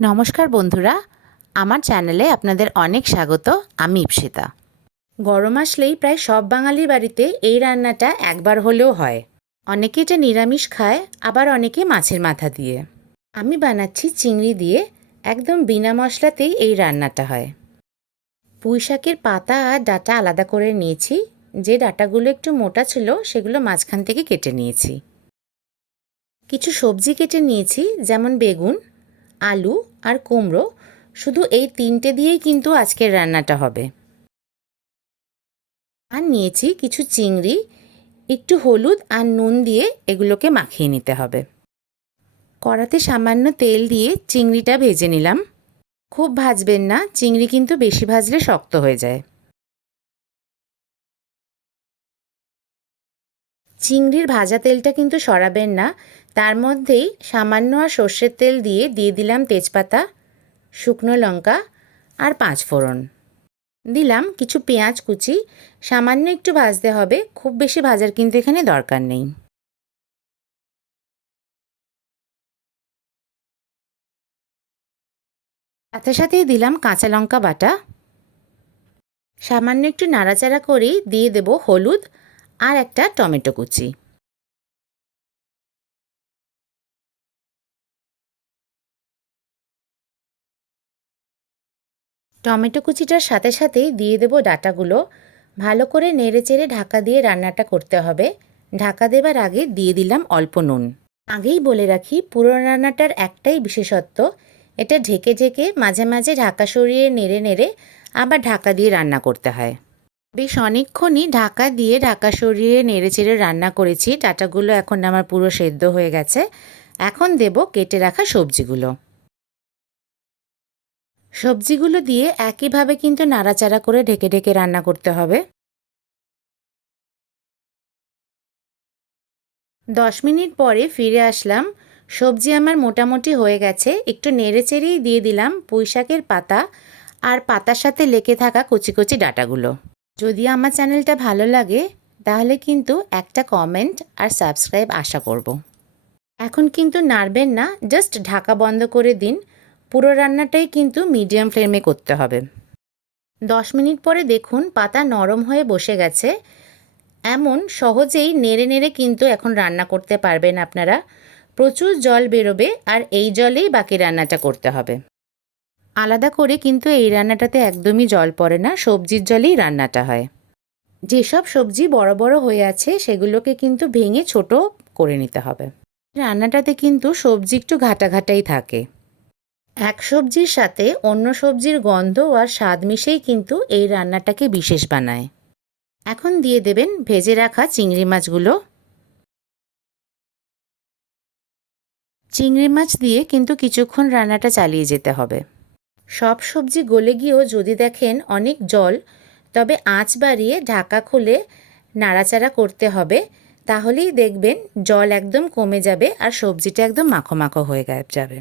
নমস্কার বন্ধুরা, আমার চ্যানেলে আপনাদের অনেক স্বাগত। আমি ইপ্সিতা। গরম আসলেই প্রায় সব বাঙালির বাড়িতে এই রান্নাটা একবার হলেও হয়। অনেকে এটা নিরামিষ খায়, আবার অনেকে মাছের মাথা দিয়ে। আমি বানাচ্ছি চিংড়ি দিয়ে। একদম বিনা মশলাতেই এই রান্নাটা হয়। পুঁই শাকের পাতা আর ডাঁটা আলাদা করে নিয়েছি। যে ডাঁটাগুলো একটু মোটা ছিল সেগুলো মাঝখান থেকে কেটে নিয়েছি। কিছু সবজি কেটে নিয়েছি, যেমন বেগুন, আলু আর কুমড়ো। শুধু এই তিনটে দিয়েই কিন্তু আজকের রান্নাটা হবে। আর নিয়েছি কিছু চিংড়ি। একটু হলুদ আর নুন দিয়ে এগুলোকে মাখিয়ে নিতে হবে। কড়াতে সামান্য তেল দিয়ে চিংড়িটা ভেজে নিলাম। খুব ভাজবেন না, চিংড়ি কিন্তু বেশি ভাজলে শক্ত হয়ে যায়। চিংড়ির ভাজা তেলটা কিন্তু সরাবেন না। তার মধ্যেই সামান্য আর সর্ষের তেল দিয়ে দিলাম তেজপাতা, শুকনো লঙ্কা আর 5 ফোড়ন। দিলাম কিছু পেঁয়াজ কুচি। সামান্য একটু ভাজতে হবে, খুব বেশি ভাজার কিন্তু এখানে দরকার নেই। সাথে সাথেই দিলাম কাঁচা লঙ্কা বাটা। সামান্য একটু নাড়াচাড়া করেই দিয়ে দেব হলুদ আর একটা টমেটো কুচি। টমেটো কুচিটার সাথে সাথেই দিয়ে দেব ডাঁটাগুলো। ভালো করে নেড়েচেড়ে ঢাকা দিয়ে রান্নাটা করতে হবে। ঢাকা দেবার আগে দিয়ে দিলাম অল্প নুন। আগেই বলে রাখি, পুরো রান্নাটার একটাই বিশেষত্ব, এটা ঢেকে ঢেকে মাঝে মাঝে ঢাকা সরিয়ে নেড়ে নেড়ে আবার ঢাকা দিয়ে রান্না করতে হয়। বেশ অনেকক্ষণই ঢাকা সরিয়ে নেড়ে চেড়ে রান্না করেছি। ডাঁটাগুলো এখন আমার পুরো সেদ্ধ হয়ে গেছে। এখন দেব কেটে রাখা সবজিগুলো। সবজিগুলো দিয়ে একইভাবে কিন্তু নাড়াচাড়া করে ঢেকে ঢেকে রান্না করতে হবে। 10 মিনিট পরে ফিরে আসলাম। সবজি আমার মোটামুটি হয়ে গেছে। একটু নেড়েচেড়েই দিয়ে দিলাম পুঁই শাকের পাতা আর পাতার সাথে লেগে থাকা কচি কচি ডাঁটাগুলো। যদি আমার চ্যানেলটা ভালো লাগে তাহলে কিন্তু একটা কমেন্ট আর সাবস্ক্রাইব আশা করব। এখন কিন্তু নাড়বেন না, জাস্ট ঢাকা বন্ধ করে দিন। পুরো রান্নাটাই কিন্তু মিডিয়াম ফ্লেমে করতে হবে। 10 মিনিট পরে দেখুন পাতা নরম হয়ে বসে গেছে। এমন সহজেই নেড়ে নেড়ে কিন্তু এখন রান্না করতে পারবেন আপনারা। প্রচুর জল বেরোবে আর এই জলেই বাকি রান্নাটা করতে হবে। আলাদা করে কিন্তু এই রান্নাটাতে একদমই জল পড়ে না, সবজির জলেই রান্নাটা হয়। যেসব সবজি বড় বড় হয়ে আছে সেগুলোকে কিন্তু ভেঙে ছোট করে নিতে হবে। রান্নাটাতে কিন্তু সবজি একটু ঘাটা ঘাটাই থাকে। এক সবজির সাথে অন্য সবজির গন্ধ আর স্বাদ মিশেই কিন্তু এই রান্নাটাকে বিশেষ বানায়। এখন দিয়ে দেবেন ভেজে রাখা চিংড়ি মাছগুলো। চিংড়ি মাছ দিয়ে কিন্তু কিছুক্ষণ রান্নাটা চালিয়ে যেতে হবে। সব সবজি গলে গিয়েও যদি দেখেন অনেক জল, তবে আঁচ বাড়িয়ে ঢাকা খুলে নাড়াচাড়া করতে হবে। তাহলেই দেখবেন জল একদম কমে যাবে আর সবজিটা একদম মাখো মাখো হয়ে যাবে।